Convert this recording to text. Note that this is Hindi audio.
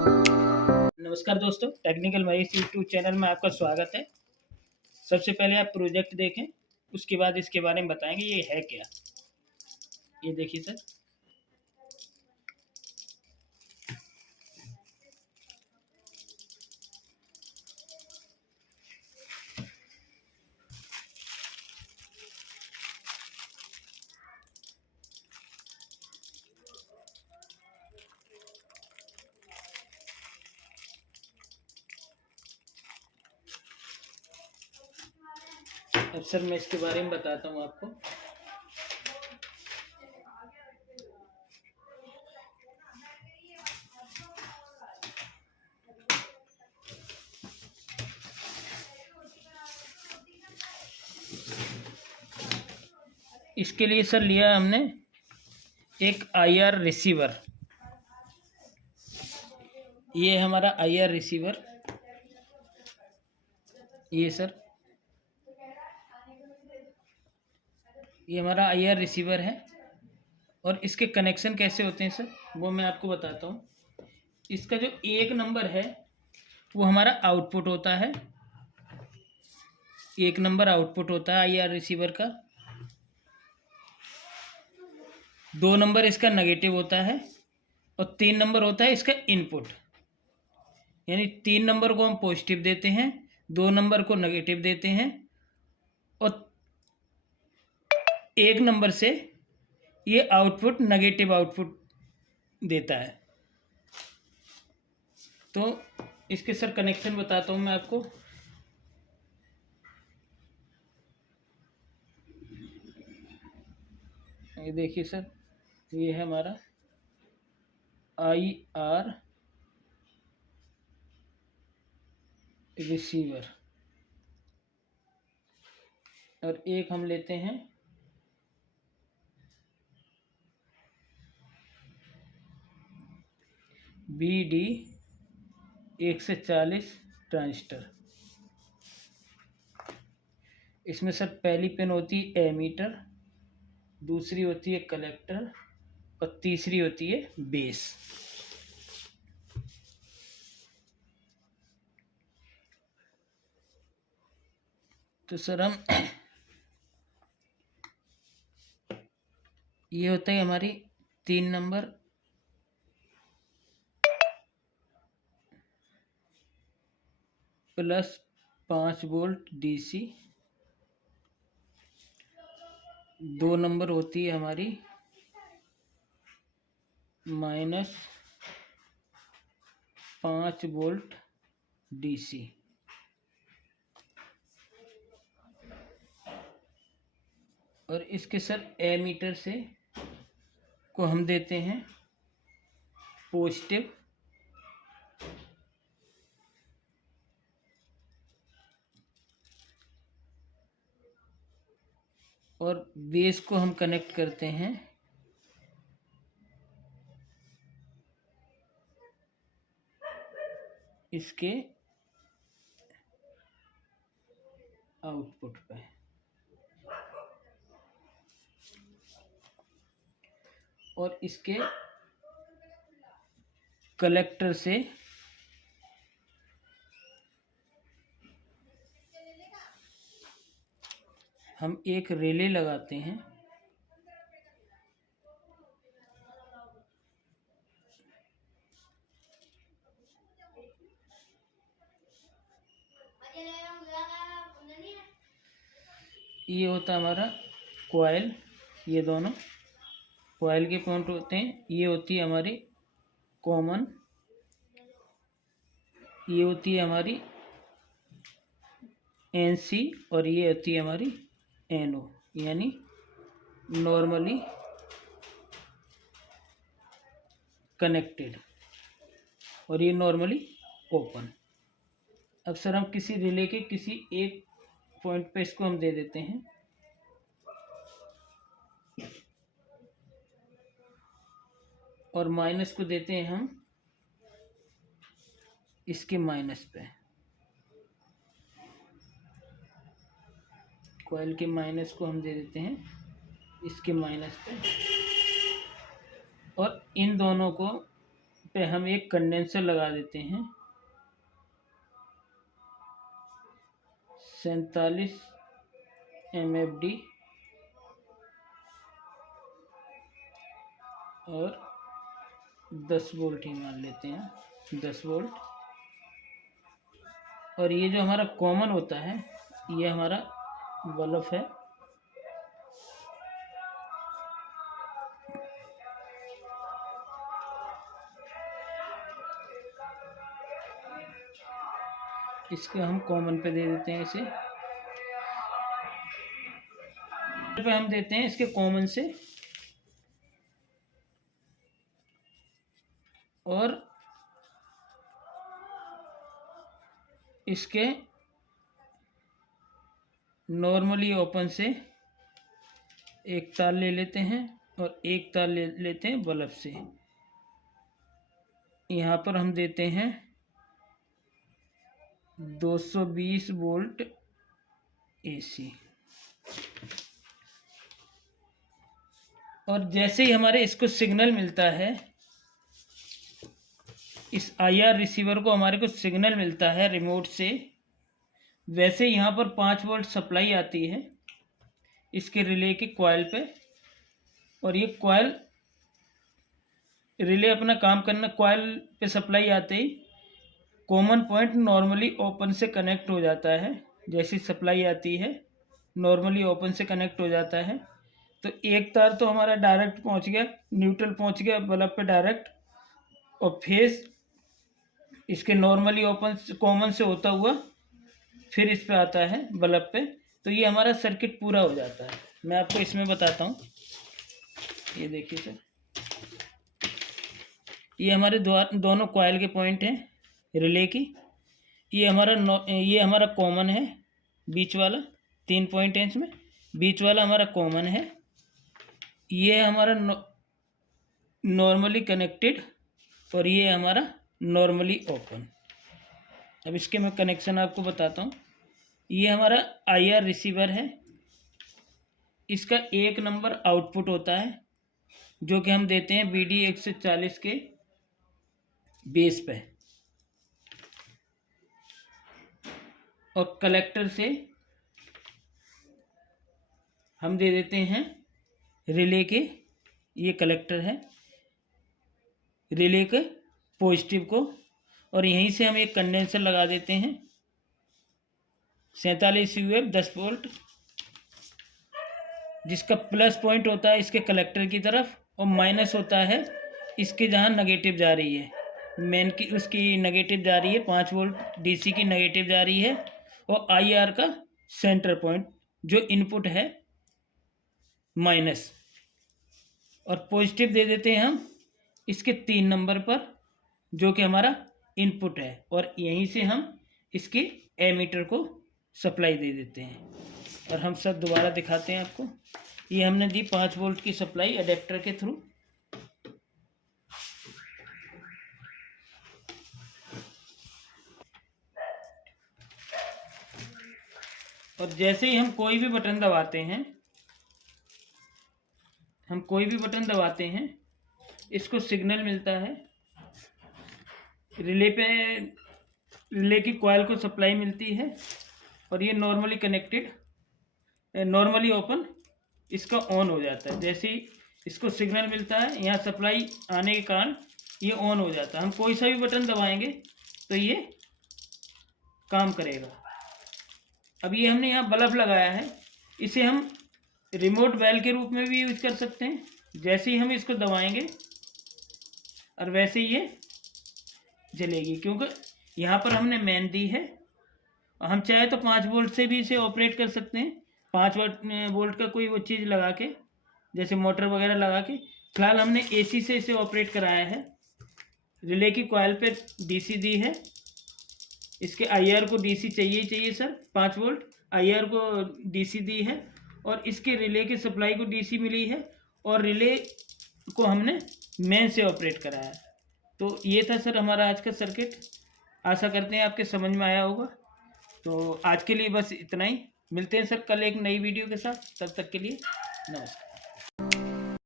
नमस्कार दोस्तों, टेक्निकल महेश यूट्यूब चैनल में आपका स्वागत है। सबसे पहले आप प्रोजेक्ट देखें, उसके बाद इसके बारे में बताएंगे ये है क्या। ये देखिए सर, अब सर मैं इसके बारे में बताता हूँ आपको। इसके लिए सर लिया हमने एक IR रिसीवर। ये हमारा IR रिसीवर, ये सर ये हमारा IR रिसीवर है। और इसके कनेक्शन कैसे होते हैं सर, वो मैं आपको बताता हूँ। इसका जो एक नंबर है वो हमारा आउटपुट होता है, एक नंबर आउटपुट होता है IR रिसीवर का। 2 नंबर इसका नेगेटिव होता है और 3 नंबर होता है इसका इनपुट। यानी 3 नंबर को हम पॉजिटिव देते हैं, 2 नंबर को नेगेटिव देते हैं और 1 नंबर से ये आउटपुट नेगेटिव आउटपुट देता है। तो इसके सर कनेक्शन बताता हूँ मैं आपको। ये देखिए सर, ये है हमारा IR रिसीवर और एक हम लेते हैं BD 140 ट्रांजिस्टर। इसमें सर पहली पिन होती है एमीटर, दूसरी होती है कलेक्टर और तीसरी होती है बेस। तो सर हम ये होता है हमारी 3 number plus 5 volt DC। 2 number होती है हमारी माइनस 5 वोल्ट DC। और इसके सर एमीटर से को हम देते हैं पॉजिटिव और बेस को हम कनेक्ट करते हैं इसके आउटपुट पे। और इसके कलेक्टर से हम एक रिले लगाते हैं। ये होता है हमारा कॉइल, ये दोनों कॉइल के पॉइंट होते हैं। ये होती है हमारी कॉमन, ये होती है हमारी NC और ये होती है हमारी NO, यानी नॉर्मली कनेक्टेड और ये नॉर्मली ओपन। अब सर हम किसी रिले के किसी एक पॉइंट पे इसको हम दे देते हैं। और माइनस को देते हैं हम इसके माइनस पे, कॉइल के माइनस को हम दे देते हैं इसके माइनस पे। और इन दोनों को पे हम एक कंडेंसर लगा देते हैं 47 MFD और 10 वोल्ट ही मान लेते हैं, 10 वोल्ट। और ये जो हमारा कॉमन होता है ये हमारा बल्ब है। इसको हम कॉमन पे दे देते हैं, इसे पे हम देते हैं इसके कॉमन से। और इसके नॉर्मली ओपन से एक तार ले लेते हैं और एक तार ले लेते हैं बल्ब से। यहाँ पर हम देते हैं 220 वोल्ट AC। और जैसे ही हमारे इसको सिग्नल मिलता है, इस IR रिसीवर को हमारे को सिग्नल मिलता है रिमोट से, वैसे यहाँ पर 5 वोल्ट सप्लाई आती है इसके रिले के कॉइल पे। और ये कॉइल रिले अपना काम करना, कॉइल पे सप्लाई आते ही कॉमन पॉइंट नॉर्मली ओपन से कनेक्ट हो जाता है। जैसी सप्लाई आती है नॉर्मली ओपन से कनेक्ट हो जाता है। तो एक तार तो हमारा डायरेक्ट पहुंच गया, न्यूट्रल पहुंच गया बल्ब पे डायरेक्ट, और फेस इसके नॉर्मली ओपन कॉमन से होता हुआ फिर इस पे आता है बल्ब पे। तो ये हमारा सर्किट पूरा हो जाता है। मैं आपको इसमें बताता हूँ, ये देखिए सर, ये हमारे दोनों कॉइल के पॉइंट हैं रिले की। ये हमारा कॉमन है, बीच वाला 3 पॉइंट है इसमें, बीच वाला हमारा कॉमन है। ये हमारा नॉर्मली कनेक्टेड और ये हमारा नॉर्मली ओपन। अब इसके मैं कनेक्शन आपको बताता हूँ। ये हमारा IR रिसीवर है, इसका 1 नंबर आउटपुट होता है जो कि हम देते हैं BD 140 के बेस पे। और कलेक्टर से हम दे देते हैं रिले के, ये कलेक्टर है रिले के पॉजिटिव को। और यहीं से हम एक कंडेंसर लगा देते हैं 47 UF 10 वोल्ट, जिसका प्लस पॉइंट होता है इसके कलेक्टर की तरफ और माइनस होता है इसके जहाँ नेगेटिव जा रही है, मेन की उसकी नेगेटिव जा रही है, 5 वोल्ट DC की नेगेटिव जा रही है। और IR का सेंटर पॉइंट जो इनपुट है माइनस। और पॉजिटिव दे देते हैं हम इसके 3 नंबर पर जो कि हमारा इनपुट है। और यहीं से हम इसकी एमीटर को सप्लाई दे देते हैं। और हम सब दोबारा दिखाते हैं आपको। ये हमने दी 5 वोल्ट की सप्लाई अडेप्टर के थ्रू। और जैसे ही हम कोई भी बटन दबाते हैं इसको सिग्नल मिलता है रिले की कॉइल को सप्लाई मिलती है। और ये नॉर्मली कनेक्टेड, नॉर्मली ओपन इसका ऑन हो जाता है। जैसे ही इसको सिग्नल मिलता है यहाँ सप्लाई आने के कारण ये ऑन हो जाता है। हम कोई सा भी बटन दबाएंगे तो ये काम करेगा। अब ये हमने यहाँ बल्ब लगाया है, इसे हम रिमोट बेल के रूप में भी यूज कर सकते हैं। जैसे ही हम इसको दबाएंगे और वैसे ही ये जलेगी, क्योंकि यहाँ पर हमने मेन दी है। और हम चाहे तो 5 वोल्ट से भी इसे ऑपरेट कर सकते हैं, 5 वोल्ट का कोई वो चीज़ लगा के, जैसे मोटर वगैरह लगा के। फिलहाल हमने AC से इसे ऑपरेट कराया है। रिले की कॉइल पे DC दी है, इसके IR को DC चाहिए ही चाहिए सर, 5 वोल्ट IR को DC दी है। और इसके रिले की सप्लाई को DC मिली है और रिले को हमने मेन से ऑपरेट कराया। तो ये था सर हमारा आज का सर्किट। आशा करते हैं आपके समझ में आया होगा। तो आज के लिए बस इतना ही। मिलते हैं सर कल एक नई वीडियो के साथ। तब तक के लिए नमस्कार।